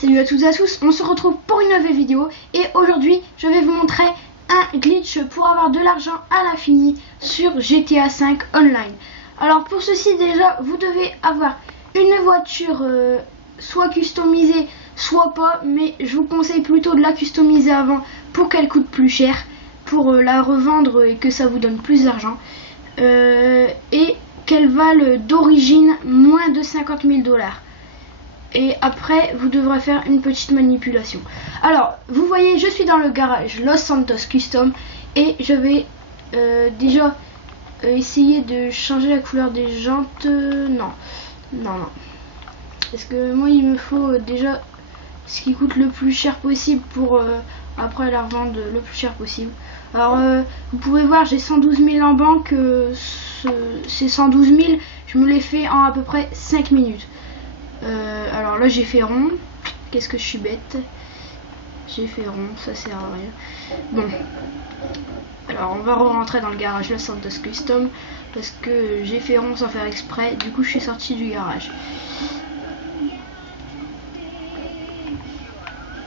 Salut à toutes et à tous, on se retrouve pour une nouvelle vidéo et aujourd'hui je vais vous montrer un glitch pour avoir de l'argent à l'infini sur GTA 5 Online. Alors pour ceci déjà vous devez avoir une voiture soit customisée soit pas, mais je vous conseille plutôt de la customiser avant pour qu'elle coûte plus cher, pour la revendre et que ça vous donne plus d'argent et qu'elle vale d'origine moins de 50 000 $. Et après vous devrez faire une petite manipulation. Alors vous voyez, je suis dans le garage Los Santos Custom et je vais déjà essayer de changer la couleur des jantes. Non, parce que moi il me faut déjà ce qui coûte le plus cher possible pour après la revendre le plus cher possible. Alors vous pouvez voir, j'ai 112 000 en banque. Ces 112 000 je me les fais en à peu près 5 minutes. Alors là j'ai fait rond. Qu'est-ce que je suis bête. J'ai fait rond, ça sert à rien. Bon, alors on va rentrer dans le garage Los Santos Custom parce que j'ai fait rond sans faire exprès. Du coup je suis sorti du garage.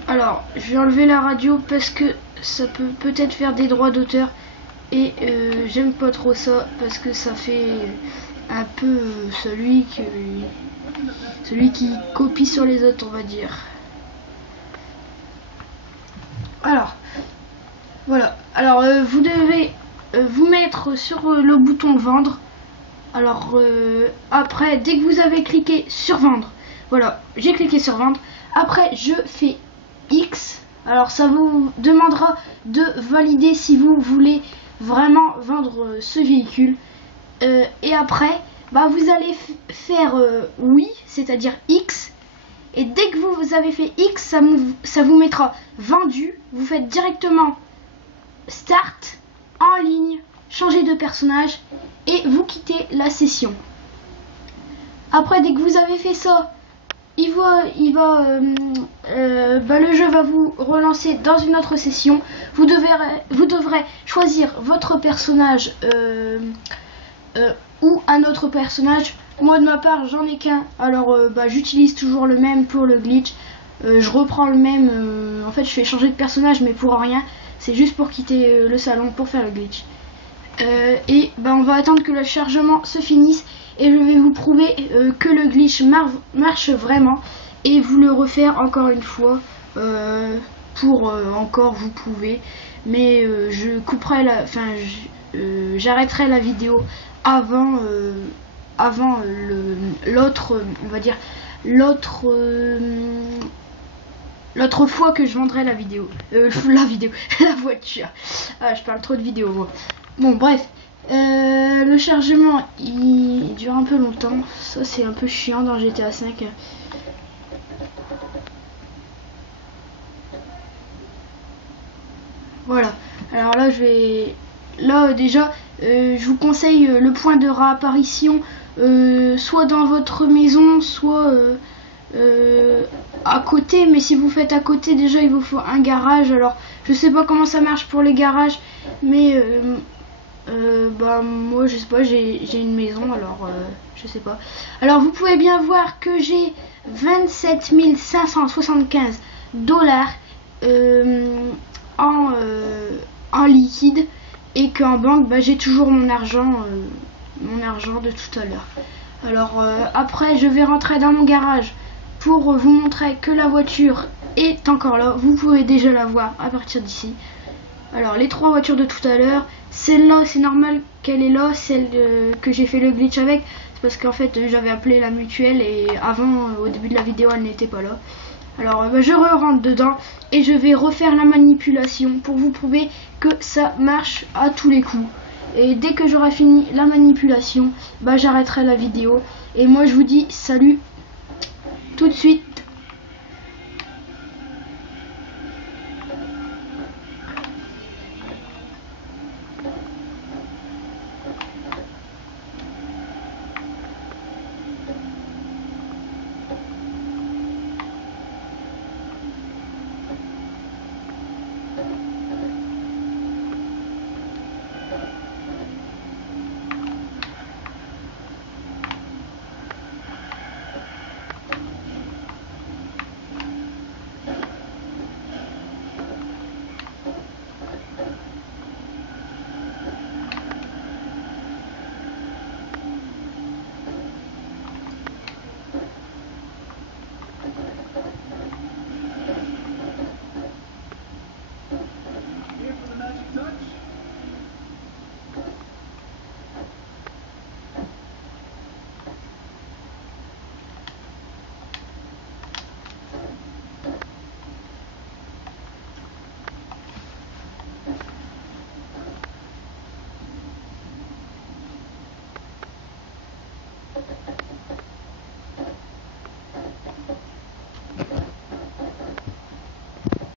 Alors je vais enlever la radio parce que ça peut peut-être faire des droits d'auteur et j'aime pas trop ça parce que ça fait un peu celui qui copie sur les autres, on va dire. Alors voilà, alors vous devez vous mettre sur le bouton vendre. Alors après, dès que vous avez cliqué sur vendre, voilà, j'ai cliqué sur vendre. Après je fais X. Alors ça vous demandera de valider si vous voulez vraiment vendre ce véhicule et après bah, vous allez faire oui, c'est-à-dire X, et dès que vous avez fait X, ça vous mettra vendu. Vous faites directement start, en ligne, changer de personnage et vous quittez la session. Après, dès que vous avez fait ça, le jeu va vous relancer dans une autre session. Vous devrez choisir votre personnage ou un autre personnage. Moi de ma part j'en ai qu'un, alors j'utilise toujours le même pour le glitch. Je reprends le même, en fait je fais changer de personnage mais pour rien, c'est juste pour quitter le salon pour faire le glitch. Et on va attendre que le chargement se finisse et je vais vous prouver que le glitch marche vraiment et vous le refaire encore une fois pour encore vous prouver, mais je couperai la, j'arrêterai la vidéo avant l'autre, on va dire l'autre fois que je vendrai la vidéo, la voiture. Ah, je parle trop de vidéo. Bon bref, le chargement il dure un peu longtemps, ça c'est un peu chiant dans GTA 5. Voilà, alors là déjà je vous conseille le point de réapparition soit dans votre maison, soit à côté, mais si vous faites à côté déjà il vous faut un garage. Alors je sais pas comment ça marche pour les garages, mais moi je sais pas, j'ai une maison, alors je sais pas. Alors vous pouvez bien voir que j'ai 27 575 $ en liquide et qu'en banque j'ai toujours mon argent de tout à l'heure. Alors après je vais rentrer dans mon garage pour vous montrer que la voiture est encore là. Vous pouvez déjà la voir à partir d'ici. Alors les trois voitures de tout à l'heure, celle-là c'est normal qu'elle est là, celle que j'ai fait le glitch avec, c'est parce qu'en fait j'avais appelé la mutuelle et avant au début de la vidéo elle n'était pas là. Alors je rentre dedans et je vais refaire la manipulation pour vous prouver que ça marche à tous les coups. Et dès que j'aurai fini la manipulation, j'arrêterai la vidéo. Et moi je vous dis salut tout de suite.